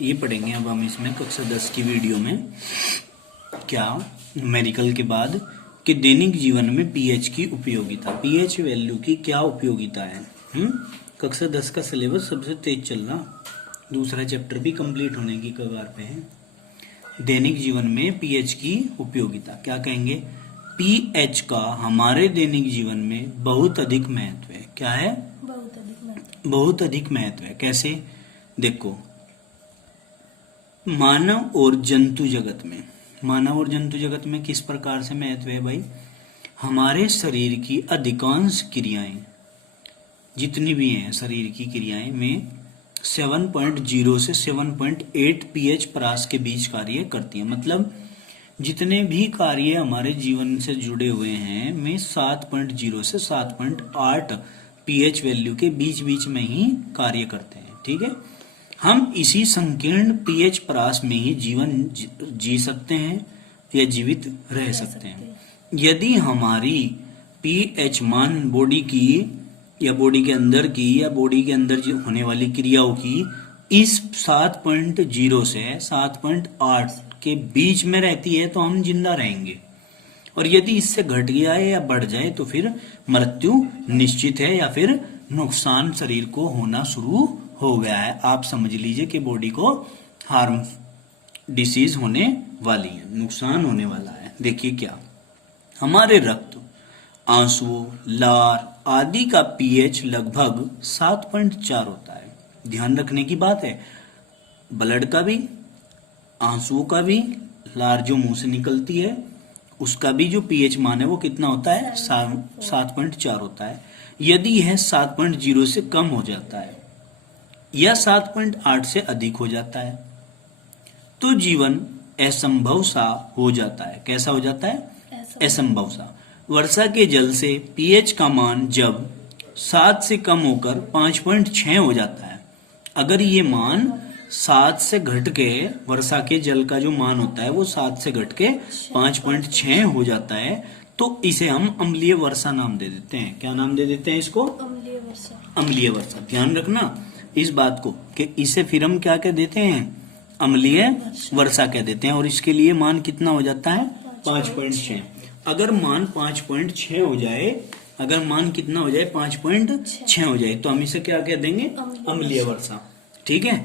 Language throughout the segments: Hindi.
ये पढ़ेंगे अब हम इसमें कक्षा 10 की वीडियो में क्या न्यूमेरिकल के बाद कि दैनिक जीवन में पीएच की उपयोगिता, पीएच वैल्यू की क्या उपयोगिता है। कक्षा 10 का सिलेबस सबसे तेज चल रहा, दूसरा चैप्टर भी कंप्लीट होने की कगार पे है। दैनिक जीवन में पीएच की उपयोगिता क्या कहेंगे, पीएच का हमारे दैनिक जीवन में बहुत अधिक महत्व है। क्या है? बहुत अधिक महत्व है। कैसे? देखो, मानव और जंतु जगत में किस प्रकार से महत्व है भाई? हमारे शरीर की अधिकांश क्रियाएं जितनी भी हैं शरीर की क्रियाएं में 7.0 से 7.8 पीएच परास के बीच कार्य करती हैं। मतलब जितने भी कार्य हमारे जीवन से जुड़े हुए हैं में 7.0 से 7.8 पीएच वैल्यू के बीच बीच में ही कार्य करते हैं। ठीक है, हम इसी संकीर्ण पीएच परास में ही जीवन जी सकते हैं या जीवित रह सकते हैं। यदि हमारी पीएच मान बॉडी की या बॉडी के अंदर की या बॉडी के अंदर होने वाली क्रियाओं की इस 7.0 से 7.8 के बीच में रहती है तो हम जिंदा रहेंगे, और यदि इससे घट गया है या बढ़ जाए तो फिर मृत्यु निश्चित है या फिर नुकसान शरीर को होना शुरू हो गया है। आप समझ लीजिए कि बॉडी को हार्म डिसीज होने वाली है, नुकसान होने वाला है। देखिए क्या, हमारे रक्त, आंसू, लार आदि का पीएच लगभग 7.4 होता है। ध्यान रखने की बात है, ब्लड का भी, आंसुओं का भी, लार जो मुंह से निकलती है उसका भी जो पीएच मान है वो कितना होता है? 7.4 होता है। यदि यह 7.0 से कम हो जाता है या 7.8 से अधिक हो जाता है तो जीवन असंभव सा हो जाता है। कैसा हो जाता है? असंभव सा। वर्षा के जल से पीएच का मान जब 7 से कम होकर 5.6 हो जाता है, अगर ये मान 7 से घट के, वर्षा के जल का जो मान होता है वो 7 से घट के 5.6 हो जाता है, तो इसे हम अम्लीय वर्षा नाम दे देते हैं। क्या नाम दे देते हैं इसको? अम्लीय वर्षा। अम्लीय वर्षा। ध्यान रखना इस बात को कि इसे फिर हम क्या कह देते हैं? अम्लीय वर्षा कह देते हैं। और इसके लिए मान कितना हो जाता है? 5.6। अगर मान 5.6 हो जाए, अगर मान कितना हो जाए? 5.6 हो जाए तो हम इसे क्या कह देंगे? अम्लीय वर्षा। ठीक है,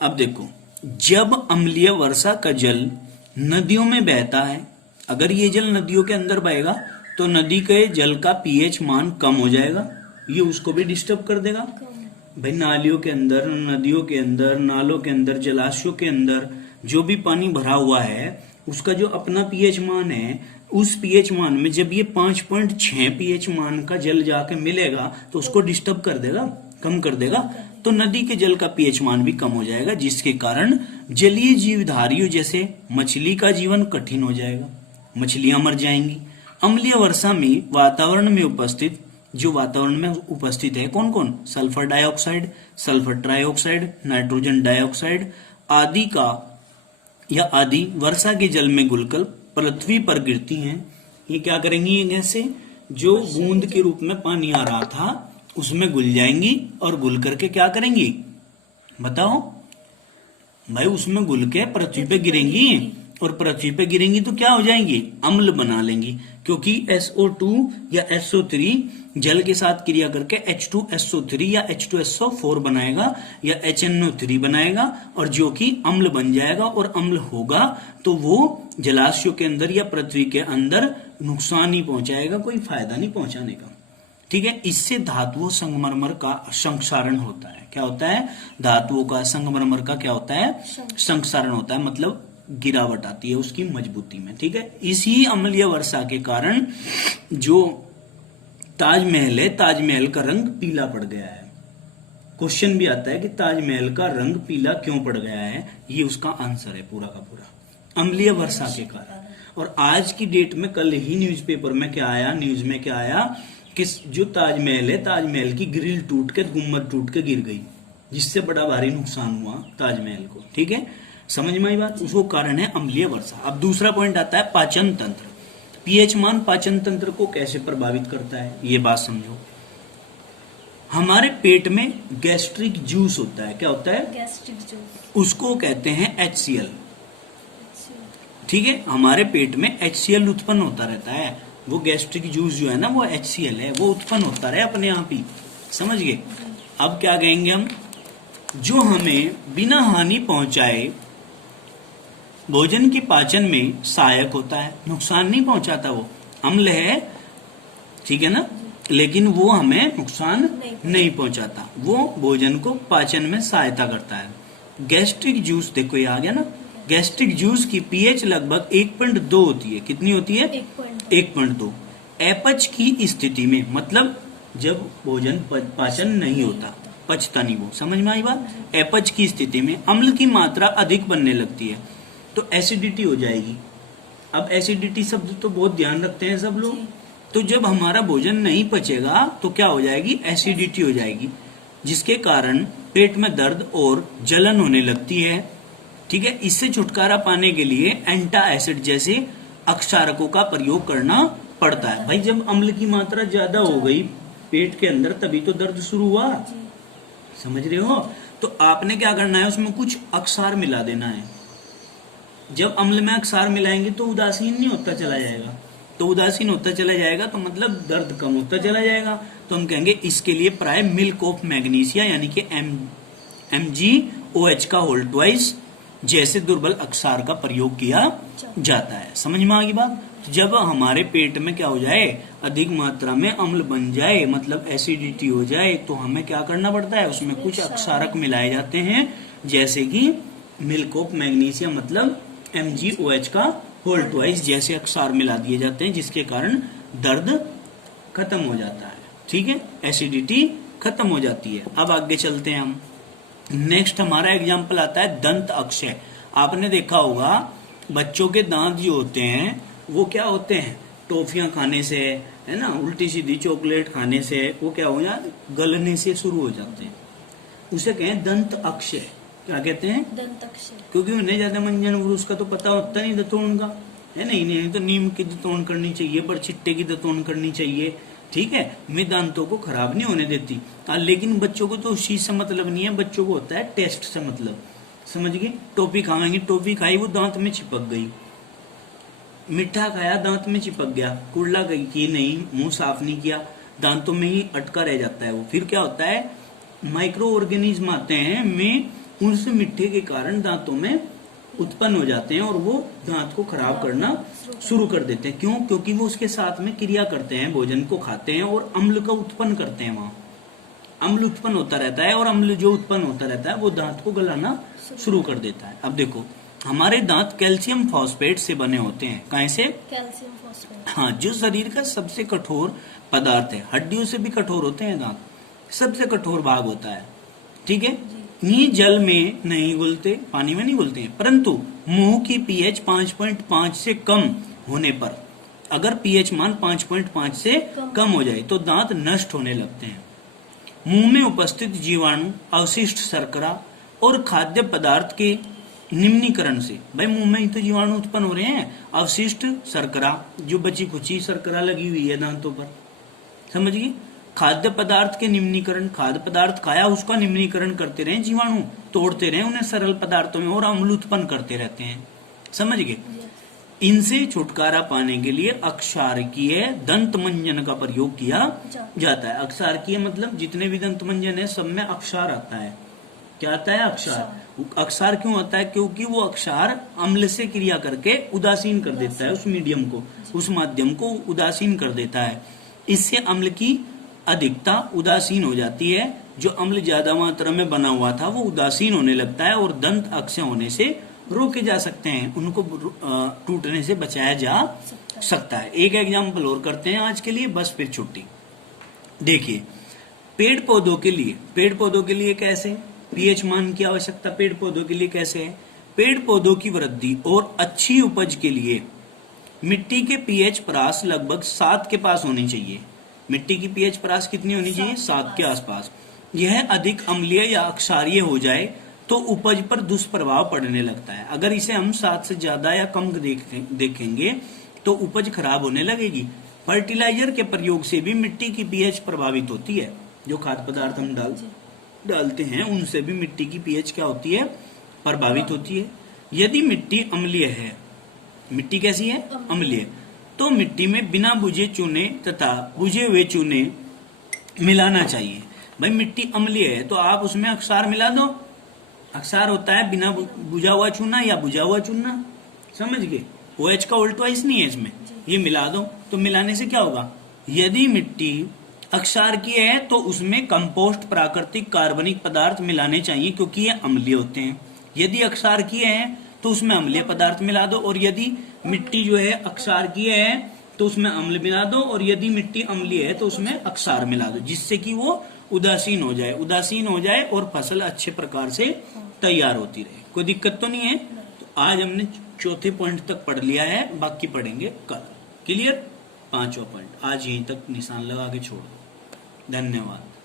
अब देखो, जब अम्लीय वर्षा का जल नदियों में बहता है, अगर ये जल नदियों के अंदर बहेगा तो नदी के जल का पीएच मान कम हो जाएगा, ये उसको भी डिस्टर्ब कर देगा। भाई नालियों के अंदर, नदियों के अंदर, नालों के अंदर, जलाशयों के अंदर जो भी पानी भरा हुआ है उसका जो अपना पीएच मान है, उस पीएच मान में जब ये 5.6 पीएच मान का जल जाके मिलेगा तो उसको डिस्टर्ब कर देगा, कम कर देगा, तो नदी के जल का पीएच मान भी कम हो जाएगा, जिसके कारण जलीय जीवधारियों जैसे मछली का जीवन कठिन हो जाएगा, मछलियां मर जाएंगी। अम्लीय वर्षा में वातावरण में उपस्थित, जो वातावरण में उपस्थित है कौन कौन? Sulphur dioxide, sulphur trioxide, nitrogen dioxide आदि का या आदि वर्षा के जल में घुलकर पृथ्वी पर गिरती हैं। ये क्या करेंगी? ये गैसें जो बूंद के रूप में पानी आ रहा था उसमें घुल जाएंगी और घुल करके क्या करेंगी बताओ भाई? उसमें घुल के पृथ्वी पे गिरेंगी, और पृथ्वी पे गिरेंगी तो क्या हो जाएंगी? अम्ल बना लेंगी, क्योंकि SO2 या SO3 जल के साथ क्रिया करके H2SO3 या H2SO4 बनाएगा या HNO3 बनाएगा, और जो कि अम्ल बन जाएगा और अम्ल होगा तो वो जलाशयों के अंदर या पृथ्वी के अंदर नुकसान ही पहुंचाएगा, कोई फायदा नहीं पहुंचाने का। ठीक है, इससे धातुओं संगमरमर का संक्षारण होता है। क्या होता है? धातुओं का, संगमरमर का क्या होता है? संक्षारण होता है, मतलब गिरावट आती है उसकी मजबूती में। ठीक है, इसी अम्लीय वर्षा के कारण जो ताजमहल है, ताजमहल का रंग पीला पड़ गया है। क्वेश्चन भी आता है कि ताजमहल का रंग पीला क्यों पड़ गया है, ये उसका आंसर है पूरा का पूरा, अम्लीय वर्षा के कारण। और आज की डेट में कल ही न्यूज़पेपर में क्या आया, न्यूज में क्या आया कि जो ताजमहल है, ताजमहल की ग्रिल टूट के, गुम्बद टूट के गिर गई, जिससे बड़ा भारी नुकसान हुआ ताजमहल को। ठीक है, समझ में आई बात? उसको कारण है अम्लीय वर्षा। अब दूसरा पॉइंट आता है पाचन तंत्र। पीएच मान पाचन तंत्र को कैसे प्रभावित करता है, ये बात समझो। हमारे पेट में गैस्ट्रिक जूस होता है, क्या होता है? Gastric juice. उसको कहते हैं HCl। ठीक है, हमारे पेट में HCl उत्पन्न होता रहता है। वो गैस्ट्रिक जूस जो है ना, वो HCl है, वो उत्पन्न होता रहे अपने आप ही। समझ गए? अब क्या कहेंगे हम? जो हमें बिना हानि पहुंचाए भोजन के पाचन में सहायक होता है, नुकसान नहीं पहुंचाता, वो अम्ल है, ठीक है ना, लेकिन वो हमें नुकसान नहीं पहुंचाता, वो भोजन को पाचन में सहायता करता है। गैस्ट्रिक जूस देखो, ये आ गया ना, गैस्ट्रिक जूस की पीएच लगभग 1.2 होती है। कितनी होती है? 1.2। अपच की स्थिति में, मतलब जब भोजन पाचन नहीं होता, पचता नहीं वो, समझ में आई बात? अपच की स्थिति में अम्ल की मात्रा अधिक बनने लगती है, तो एसिडिटी हो जाएगी। अब एसिडिटी शब्द तो बहुत ध्यान रखते हैं सब लोग। तो जब हमारा भोजन नहीं पचेगा तो क्या हो जाएगी? एसिडिटी हो जाएगी, जिसके कारण पेट में दर्द और जलन होने लगती है। ठीक है, इससे छुटकारा पाने के लिए एंटा एसिड जैसे अक्षारकों का प्रयोग करना पड़ता है। भाई जब अम्ल की मात्रा ज्यादा हो गई पेट के अंदर, तभी तो दर्द शुरू हुआ। समझ रहे हो? तो आपने क्या करना है, उसमें कुछ अक्षार मिला देना है। जब अम्ल में अक्षार मिलाएंगे तो उदासीन नहीं होता चला जाएगा, तो उदासीन होता चला जाएगा तो मतलब दर्द कम होता चला जाएगा। तो हम कहेंगे इसके लिए प्राय मिल्क ऑफ मैग्नीशिया यानी कि MgOH का होल ट्वाइस जैसे दुर्बल अक्षार का प्रयोग किया जाता है। समझ में आ गई बात? जब हमारे पेट में क्या हो जाए, अधिक मात्रा में अम्ल बन जाए, मतलब एसिडिटी हो जाए, तो हमें क्या करना पड़ता है, उसमें कुछ अक्षारक मिलाए जाते हैं, जैसे कि मिल्क ऑफ मैग्नीशिया मतलब MgOH का होल ट्वाइस जैसे अक्षार मिला दिए जाते हैं, जिसके कारण दर्द खत्म हो जाता है। ठीक है, एसिडिटी खत्म हो जाती है। अब आगे चलते हैं हम। नेक्स्ट हमारा एग्जाम्पल आता है दंत अक्षय। आपने देखा होगा बच्चों के दांत जो होते हैं वो क्या होते हैं, टॉफियां खाने से, है ना, उल्टी सीधी चॉकलेट खाने से वो क्या हो जाए, गलने से शुरू हो जाते हैं। उसे कहें दंत अक्षय। क्या कहते हैं? दंत अक्षय। क्योंकि उन्हें ज्यादा मंजन वृक्ष का तो पता होता नहीं, दतोन का है, नहीं तो नीम की दतोन करनी चाहिए, पर चिट्टे की दतोन करनी चाहिए। ठीक है, मैं दांतों को खराब नहीं होने देती। लेकिन बच्चों को तो उस चीज से मतलब नहीं है, बच्चों को होता है टेस्ट से मतलब। समझ गए? टॉफी खाएंगे, टॉफी खाई वो दांत में चिपक गई, मीठा खाया दांत में चिपक गया, कुड़ला की नहीं, मुंह साफ नहीं किया, दांतों में ही अटका रह जाता है वो। फिर क्या होता है, माइक्रो ऑर्गेनिज्म आते हैं में, उनसे मिट्टी के कारण दांतों में उत्पन्न हो जाते हैं और वो दांत को खराब करना शुरू कर देते हैं। क्यों? क्योंकि वो उसके साथ में क्रिया करते हैं, भोजन को खाते हैं और अम्ल का उत्पन्न करते हैं। वहां अम्ल उत्पन्न होता रहता है और अम्ल जो उत्पन्न होता रहता है वो दांत को गलाना शुरू कर देता है। अब देखो, हमारे दांत कैल्शियम फॉस्फेट से बने होते हैं। कहाँ से? Calcium phosphate. हाँ, जो शरीर का सबसे कठोर पदार्थ है, हड्डियों से भी कठोर होते हैं दांत, सबसे कठोर भाग होता है। ठीक है, ये जल में नहीं घुलते, पानी में नहीं घुलते हैं, परंतु मुंह की पीएच 5.5 से कम होने पर, अगर पीएच मान 5.5 से कम हो जाए तो दांत नष्ट होने लगते हैं। मुंह में उपस्थित जीवाणु, अवशिष्ट शर्करा और खाद्य पदार्थ के निम्नीकरण से, भाई मुंह में ही तो जीवाणु उत्पन्न हो रहे हैं, अवशिष्ट शर्करा, जो बची खुची शर्करा लगी हुई है दांतों पर, समझ गए? खाद्य पदार्थ के निम्नीकरण, खाद्य पदार्थ खाया उसका निम्नीकरण करते रहे जीवाणु, तोड़ते रहे उन्हें सरल पदार्थों में और अम्ल उत्पन्न करते रहते हैं। समझ गए? इनसे छुटकारा पाने के लिए अक्षारकीय दंत मंजन का प्रयोग किया जाता है। अक्षारकीय मतलब जितने भी दंत मंजन है सब में अक्षार आता है। क्या आता है? अक्षार। अक्षार क्यों आता है? क्योंकि वो अक्षार अम्ल से क्रिया करके उदासीन कर देता है उस मीडियम को, उस माध्यम को उदासीन कर देता है। इससे अम्ल की अधिकता उदासीन हो जाती है, जो अम्ल ज्यादा मात्रा में बना हुआ था वो उदासीन होने लगता है और दंत अक्षय होने से रोके जा सकते हैं, उनको टूटने से बचाया जा सकता है। एक एग्जाम्पल और करते हैं आज के लिए, बस फिर छुट्टी। देखिए, पेड़ पौधों के लिए कैसे पीएच मान की आवश्यकता पेड़ पौधों के लिए कैसे है? पेड़ पौधों की वृद्धि और अच्छी उपज के लिए मिट्टी के पीएच परास लगभग 7 के पास होनी चाहिए। मिट्टी की पीएच परास कितनी होनी चाहिए? 7 के आसपास। यह अधिक अम्लीय या अक्षारीय हो जाए तो उपज पर दुष्प्रभाव पड़ने लगता है। अगर इसे हम 7 से ज्यादा या कम देखेंगे तो उपज खराब होने लगेगी। फर्टिलाइजर के प्रयोग से भी मिट्टी की पीएच प्रभावित होती है। जो खाद्य पदार्थ हम जी। डालते हैं उनसे भी मिट्टी की पीएच क्या होती है, प्रभावित होती है। यदि मिट्टी अम्लीय है, मिट्टी कैसी है, अम्लीय, तो मिट्टी में बिना बुझे चूने तथा बुझे हुए चूने मिलाना चाहिए। भाई मिट्टी अम्लीय है तो आप उसमें अक्षार मिला दो। अक्षार होता है बिना बुझा हुआ चूना या बुझा हुआ चूना, समझ गए। OH का उल्टवाइस नहीं है इसमें, ये मिला दो। तो मिलाने से क्या होगा, यदि मिट्टी अक्षार की है तो उसमें कंपोस्ट प्राकृतिक कार्बनिक पदार्थ मिलाने चाहिए क्योंकि ये अम्लीय होते हैं। यदि अक्षार की है तो उसमें अम्लीय पदार्थ मिला दो, और यदि मिट्टी जो है अक्षार की है तो उसमें अम्ल मिला दो, और यदि मिट्टी अम्लीय है तो उसमें अक्षार मिला दो, जिससे कि वो उदासीन हो जाए, उदासीन हो जाए और फसल अच्छे प्रकार से तैयार होती रहे। कोई दिक्कत तो नहीं है। तो आज हमने चौथे पॉइंट तक पढ़ लिया है, बाकी पढ़ेंगे कल। क्लियर। 5वां पॉइंट आज यहीं तक निशान लगा के छोड़ दो। धन्यवाद।